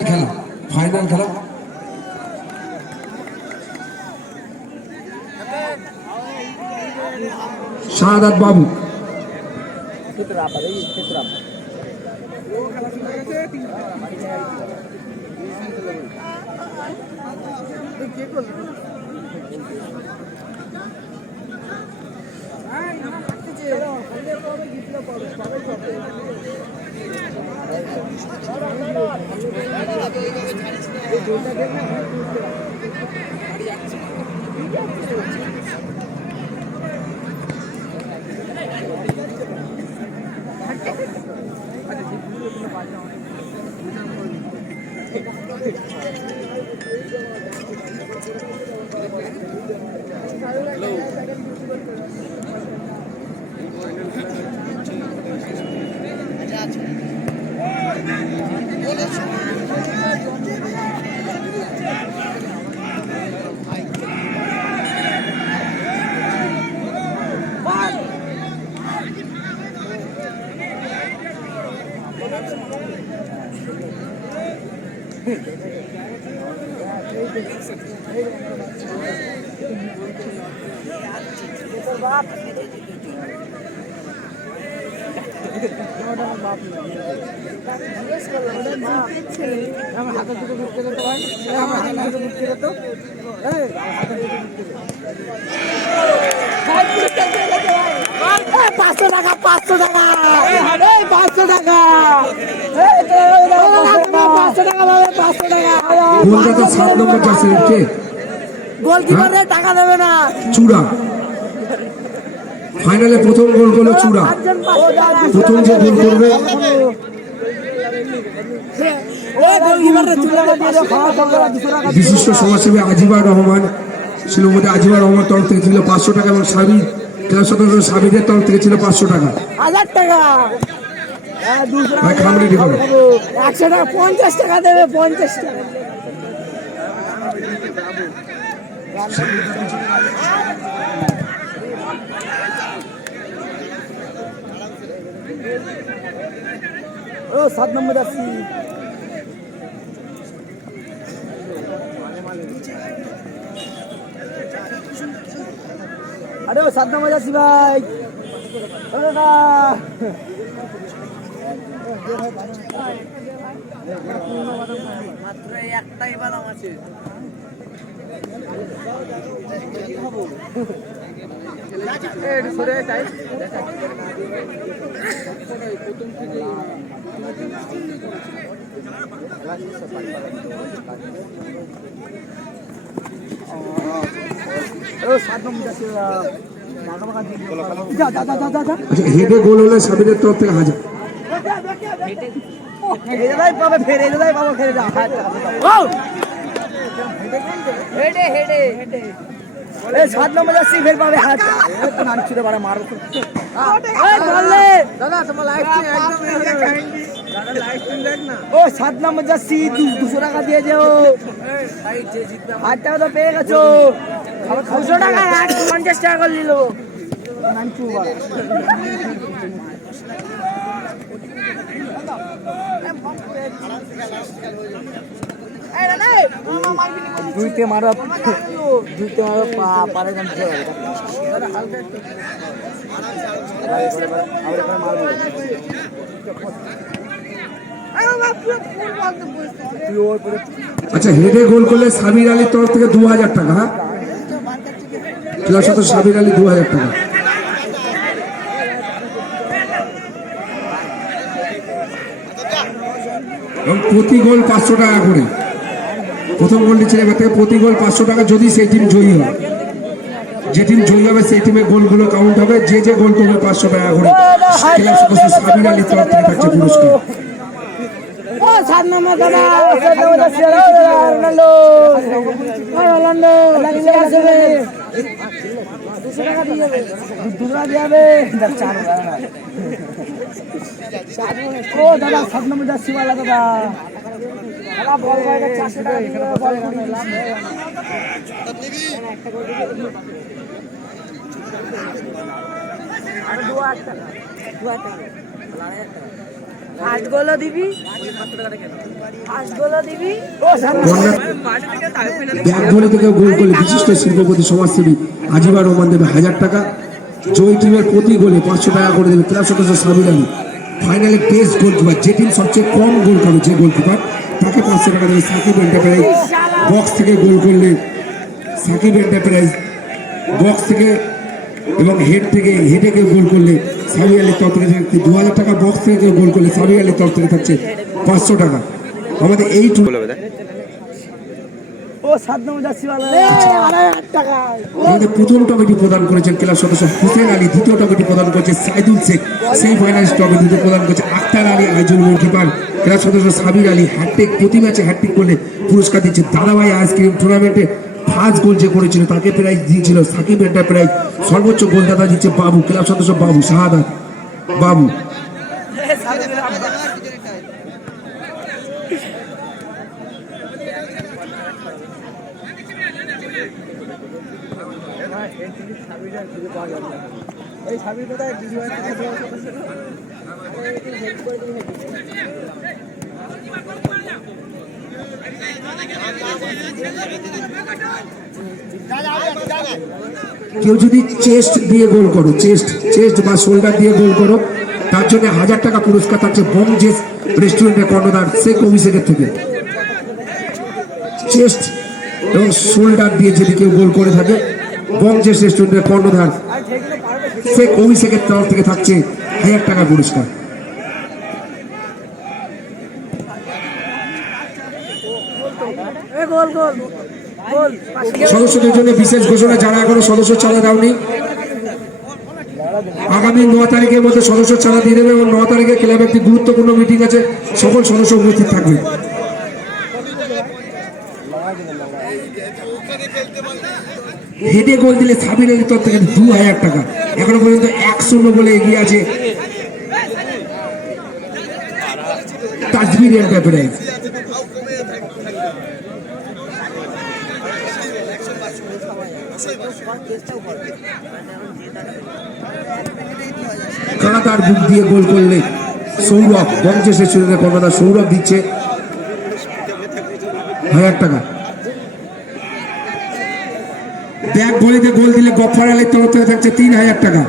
খেলা ফাইনাল খেলা শাহাদাত বাবু পাঁচশো টাকা 500 টাকা 500 টাকা 500 টাকা 500 টাকা কলকাতা 7 নম্বর জার্সি কে গোলকিপারের টাকা দেবে না চূড়া ফাইনালে প্রথম গোল করলো চূড়া প্রথম যে গোল করবে বিশিষ্ট সমাজসেবী আজিবার রহমান ছিল মধ্যে আজিবার রহমান তরফ থেকে ছিল 500 টাকা এবং সাবির ক্লাব সদস্য সাবিরের তরফ থেকে ছিল 500 টাকা 1000 টাকা ভাই খাম রেডি করো 100 টাকা 50 টাকা দেবে 50 টাকা ও 7 নম্বর আসি আরে ও 7 নম্বর আসি ভাই দাদা মাত্র একটাই বাদাম আছে হেডে গোল হলে সাবিরের তরফ থেকে 1000 7 নম্বর আসি ফের পাবে হাত নানি ছুটে বাড়া মারো দাদা তোমার লাইভ একদম ও 7 নম্বর যাচ্ছি 200 টাকা দিয়ে যাও 8 টাকা তো পেয়ে গেছো 200 টাকা 50 টাকা করে নিল দুইতে মারা পারে আচ্ছা হেডে গোল করলে সাবির আলীর তরফ থেকে 2000 টাকা হ্যাঁ ক্লাব সদস্য সাবির আলী 2000 টাকা এবং প্রতি গোল 500 টাকা করে প্রথম গোল নিচ্ছে এবার থেকে প্রতি গোল 500 টাকা যদি সেই টিম জয়ী হয় যে টিম জয়ী হবে সেই টিমের গোলগুলো কাউন্ট হবে যে যে গোল করবে 500 টাকা করে ক্লাব সদস্য সাবির আলীর তরফ থেকে থাকছে পুরস্কার 7 নম্বর দাদা 7 নম্বর দাদা রোনাল্ডো রোনাল্ডো লাগলে আসবে 200 টাকা দিয়ে যাবে 200 টাকা দিয়ে যাবে 4 ও দাদা 7 নম্বর দাদা শিবালা দাদা দাদা বল করে 400 টাকা দিয়ে বল করে লাভ আর 2 টাকা 2 টাকা 8 গোল দিবি 8 গোল দিবি ব্যাট বলে থেকে গোল করলে বিশিষ্ট শিল্পপতি সমাজসেবী আজিবা রহমান দেবে 1000 টাকা। জয়ী টিমের প্রতি গোলে 500 টাকা করে দেবে ক্লাব সদস্য সাবির আলী। ফাইনালে বেস্ট গোলকিপার, যে টিম সবচেয়ে কম গোল করে যে গোলকিপার তাকে 500 টাকা দেবে সাকিব এন্টারপ্রাইজ। বক্স থেকে গোল করলে সাকিব এন্টারপ্রাইজ, বক্স থেকে এবং হেডে কেউ গোল করলে সাবির আলীর তরফ থেকে থাকছে 2000 টাকা। বক্স থেকে কেউ গোল করলে সাবির আলীর তরফ থেকে থাকছে 500 টাকা। আমাদের এই ও 7 নম্বর দাদা শিবালা 8 টাকা। আমাদের প্রথম ট্রফিটি প্রদান করেছেন ক্লাব সদস্য হুসেন আলী, দ্বিতীয় ট্রফিটি প্রদান করেছে সাইদুল শেখ, সেই ফাইনালিস্ট ট্রফি প্রদান করেছে আক্তার আলী আইজুল গোলকিপার। ক্লাব সদস্য সাবির আলী হ্যাটট্রিক, প্রতি ম্যাচে হ্যাটট্রিক করলে পুরস্কার দিচ্ছে দাদাভাই আইসক্রিম। টুর্নামেন্টে ফার্স্ট গোল যে করেছিল তাকে প্রাইজ দিয়েছিল সাকিব এন্টারপ্রাইজ। সর্বোচ্চ গোলদাতা দিচ্ছে বাবু, ক্লাব সদস্য বাবু শাহাদাত বাবু। কেউ যদি চেস্ট দিয়ে গোল করো, চেস্ট বা শোল্ডার দিয়ে গোল করো, তার জন্য 1000 টাকা পুরস্কার থাকছে বমজেস রেস্টুরেন্টের কর্ণধার শেখ অভিষেকের থেকে। চেস্ট এবং শোল্ডার দিয়ে যদি কেউ গোল করে থাকে, বমজেস রেস্টুরেন্টের কর্ণধার শেখ অভিষেকের তরফ থেকে থাকছে 1000 টাকা পুরস্কার। সদস্যদের জন্য বিশেষ ঘোষণা, যারা এখনো সদস্য চাঁদা দাওনি আগামী 9 তারিখের মধ্যে সদস্য চাঁদা দিয়ে দেবে এবং 9 তারিখে ক্লাবে একটি গুরুত্বপূর্ণ মিটিং আছে, সকল সদস্য উপস্থিত থাকবে। হেডে গোল দিলে সাবির আলীর তরফ থেকে 2000 টাকা। এখনো পর্যন্ত 1-0 বলে এগিয়ে আছে তাজবির এন্টারপ্রাইজ। কাঁটার বুক দিয়ে গোল করলে সৌরভ, বংশের শেষের কর্ণধার সৌরভ দিচ্ছে 1000 টাকা। ব্যাক ভলিতে গোল দিলে গফফার আলীর তরফ থেকে থাকছে 3000 টাকা।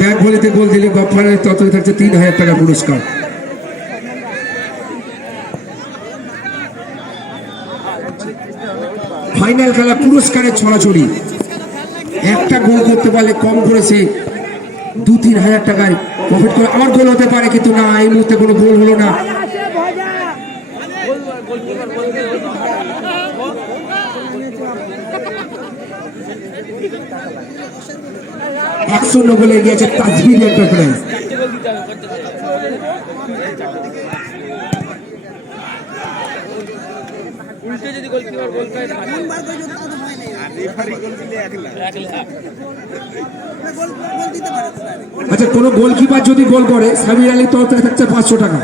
ব্যাক ভলিতে গোল দিলে গফফার আলীর তরফ থেকে থাকছে 3000 টাকা পুরস্কার। ফাইনাল খেলা পুরস্কারের ছড়াছড়ি, একটা গোল করতে পারলে কম করে সে 2-3 হাজার টাকায় প্রফিট করে। আবার গোল হতে পারে, কিন্তু না, এই মুহূর্তে কোনো গোল হলো না। 1-0 গোলে গিয়েছে তাজবির এন্টারপ্রাইজ। আচ্ছা, কোনো গোলকিপার যদি গোল করে সাবির আলীর তরফ থেকে থাকছে 500 টাকা,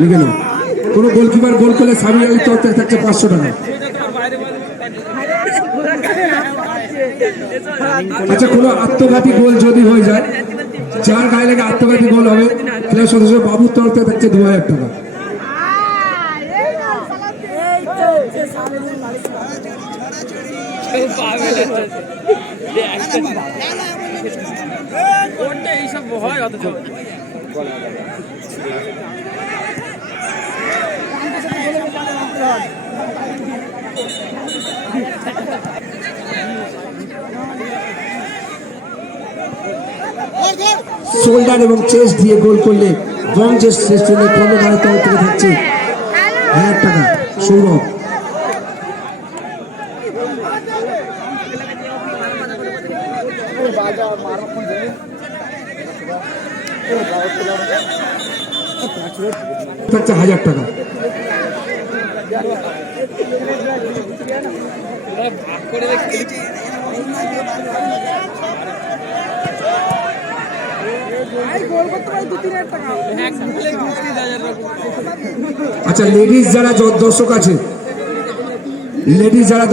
লিখে নাও। কোনো গোলকিপার গোল করলে সাবির আলীর তরফ থেকে থাকছে 500 টাকা। আচ্ছা, কোনো আত্মঘাতী গোল যদি হয়ে যায়, যার গায়ে লেগে আত্মঘাতী গোল হবে, ক্লাব সদস্য বাবুর তরফ থেকে থাকছে 2000 টাকা। শোল্ডার এবং চেস্ট দিয়ে গোল করলে বংশের রেস্টুরেন্টের কর্ণধারের তরফ থেকে থাকছে 1000 টাকা সৌরভ। থাকছে 1000 টাকা। আচ্ছা, লেডিস যারা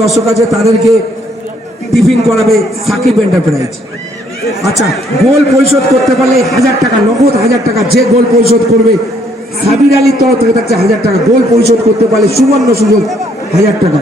দর্শক আছে, তাদেরকে টিফিন করাবে সাকিব এন্টারপ্রাইজ। আচ্ছা, গোল পরিশোধ করতে পারলে 1000 টাকা, নগদ 1000 টাকা। যে গোল পরিশোধ করবে সাবির আলীর তরফ থেকে থাকছে 1000 টাকা। গোল পরিশোধ করতে পারলে সুবর্ণ সুযোগ 1000 টাকা।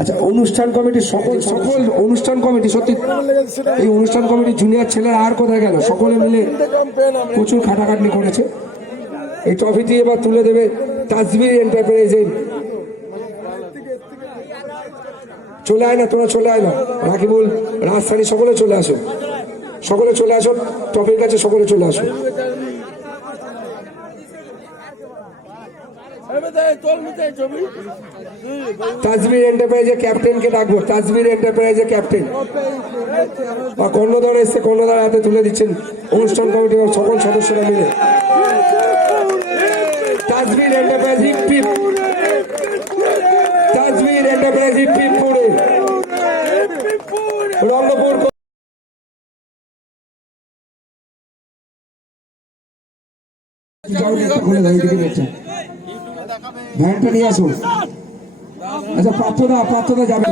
আচ্ছা, অনুষ্ঠান কমিটি সকল অনুষ্ঠান কমিটি সত্যি এই অনুষ্ঠান কমিটি জুনিয়র ছেলেরা আর কোথায় গেল? সকলে মিলে প্রচুর খাটাখাটনি করেছে। এই ট্রফিটি এবার তুলে দেবে তাজবির এন্টারপ্রাইজের। চলে আয় না, তোরা চলে আয় না, রাকিবুল, রাজধানী সকলে চলে আসো, সকলে চলে আসো ট্রফির কাছে, সকলে চলে আসো। তাজবির এন্টারপ্রাইজের ক্যাপ্টেনকে ডাকবো, তাজবির এন্টারপ্রাইজের ক্যাপ্টেন বা কর্ণধার এসছে, কর্ণধার হাতে তুলে দিচ্ছেন অনুষ্ঠান কমিটির সকল সদস্যরা মিলে। Tajbir enterprise hip, Tajbir enterprise hip করে রঙ্গপুর ভ্যানটা নিয়ে আসো। আচ্ছা, প্রাপ্তদা যাবে।